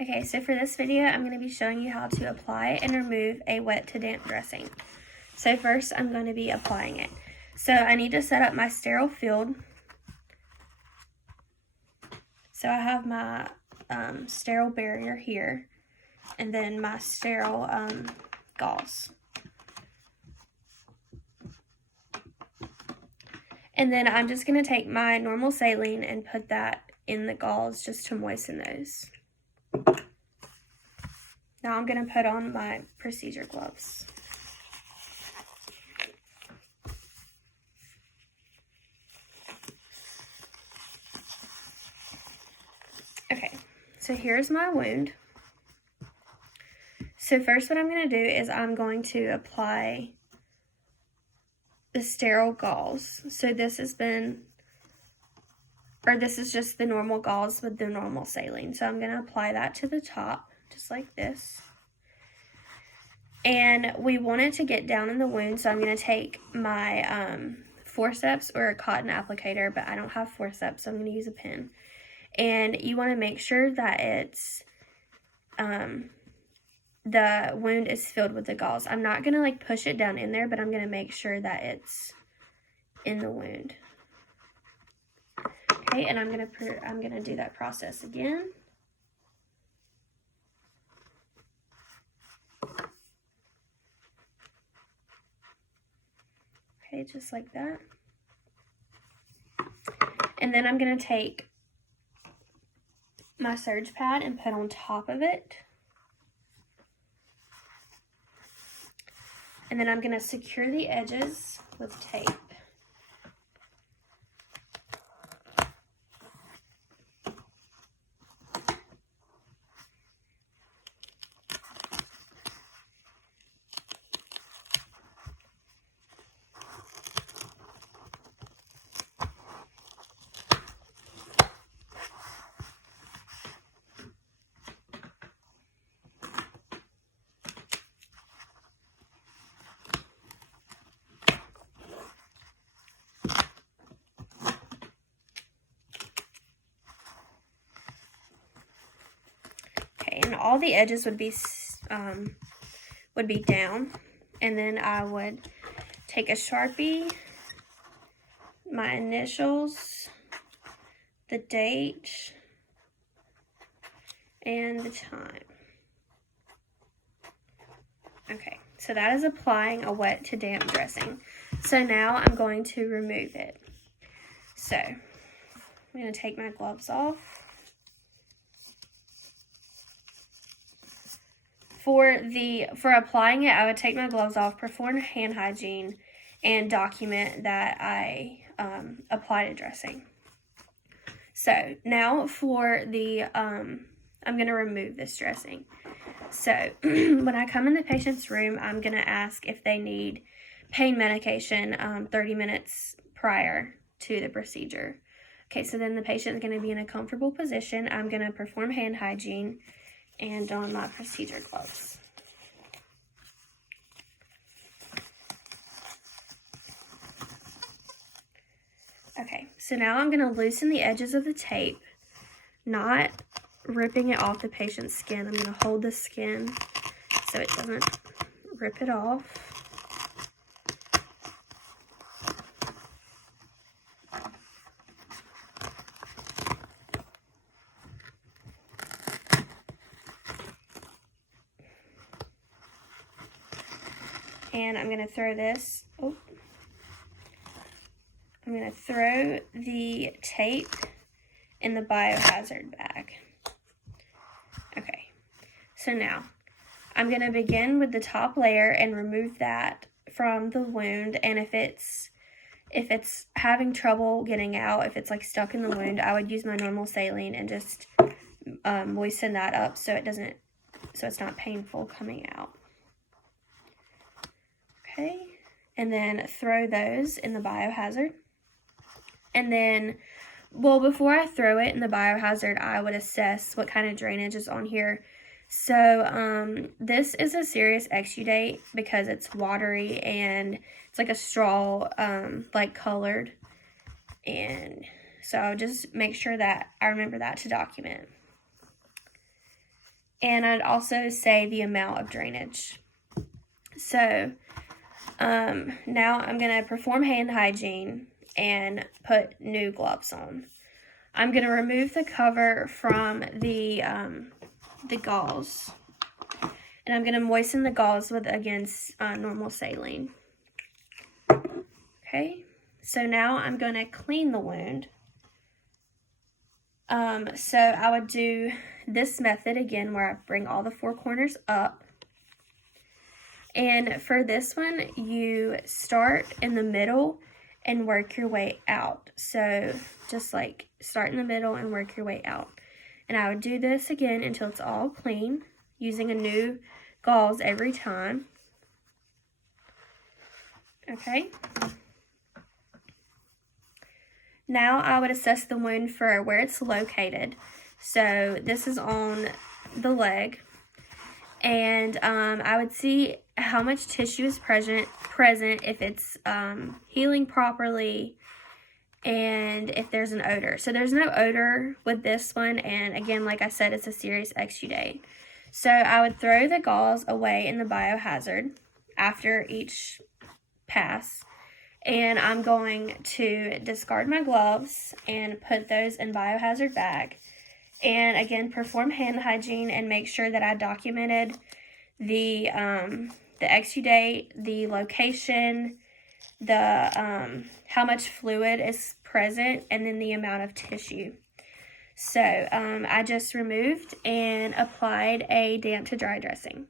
Okay, so for this video, I'm going to be showing you how to apply and remove a wet to damp dressing. So first, I'm going to be applying it. So I need to set up my sterile field. So I have my sterile barrier here, and then my sterile gauze. And then I'm just going to take my normal saline and put that in the gauze just to moisten those. Now I'm going to put on my procedure gloves. Okay, so here's my wound. So first what I'm going to do is I'm going to apply the sterile gauze. So this is just the normal gauze with the normal saline. So I'm going to apply that to the top, just like this. And we want it to get down in the wound, so I'm going to take my forceps or a cotton applicator, but I don't have forceps, so I'm going to use a pen. And you want to make sure that it's the wound is filled with the gauze. I'm not going to like push it down in there, but I'm going to make sure that it's in the wound. Okay, and I'm going to do that process again. Okay, just like that. And then I'm going to take my surge pad and put on top of it. And then I'm going to secure the edges with tape. And all the edges would be down, and then I would take a Sharpie, my initials, the date, and the time. Okay, so that is applying a wet to damp dressing. So now I'm going to remove it. So I'm going to take my gloves off. For applying it, I would take my gloves off, perform hand hygiene, and document that I applied a dressing. So now for the, I'm going to remove this dressing. So when I come in the patient's room, I'm going to ask if they need pain medication 30 minutes prior to the procedure. Okay, so then the patient is going to be in a comfortable position. I'm going to perform hand hygiene and don my procedure gloves. Okay, so now I'm going to loosen the edges of the tape, not ripping it off the patient's skin. I'm going to hold the skin so it doesn't rip it off. And I'm going to throw this, I'm going to throw the tape in the biohazard bag. Okay, so now I'm going to begin with the top layer and remove that from the wound. And if it's having trouble getting out, if it's like stuck in the wound, I would use my normal saline and just moisten that up so it's not painful coming out. Okay, and then throw those in the biohazard. And then, well, before I throw it in the biohazard, I would assess what kind of drainage is on here. So this is a serious exudate because it's watery and it's like a straw, like colored. And so I'll just make sure that I remember that to document. and I'd also say the amount of drainage. So now I'm going to perform hand hygiene and put new gloves on. I'm going to remove the cover from the gauze, and I'm going to moisten the gauze with, again, normal saline. Okay, so now I'm going to clean the wound. So I would do this method again where I bring all the four corners up. And for this one, you start in the middle and work your way out. So just like start in the middle and work your way out. And I would do this again until it's all clean, using a new gauze every time. Okay. Now I would assess the wound for where it's located. So this is on the leg. And I would see how much tissue is present, if it's healing properly, and if there's an odor. So there's no odor with this one, and again, like I said, it's a serious exudate. So I would throw the gauze away in the biohazard after each pass, and I'm going to discard my gloves and put those in biohazard bag. And again, perform hand hygiene and make sure that I documented the exudate, the location, the how much fluid is present, and then the amount of tissue. So I just removed and applied a damp to dry dressing.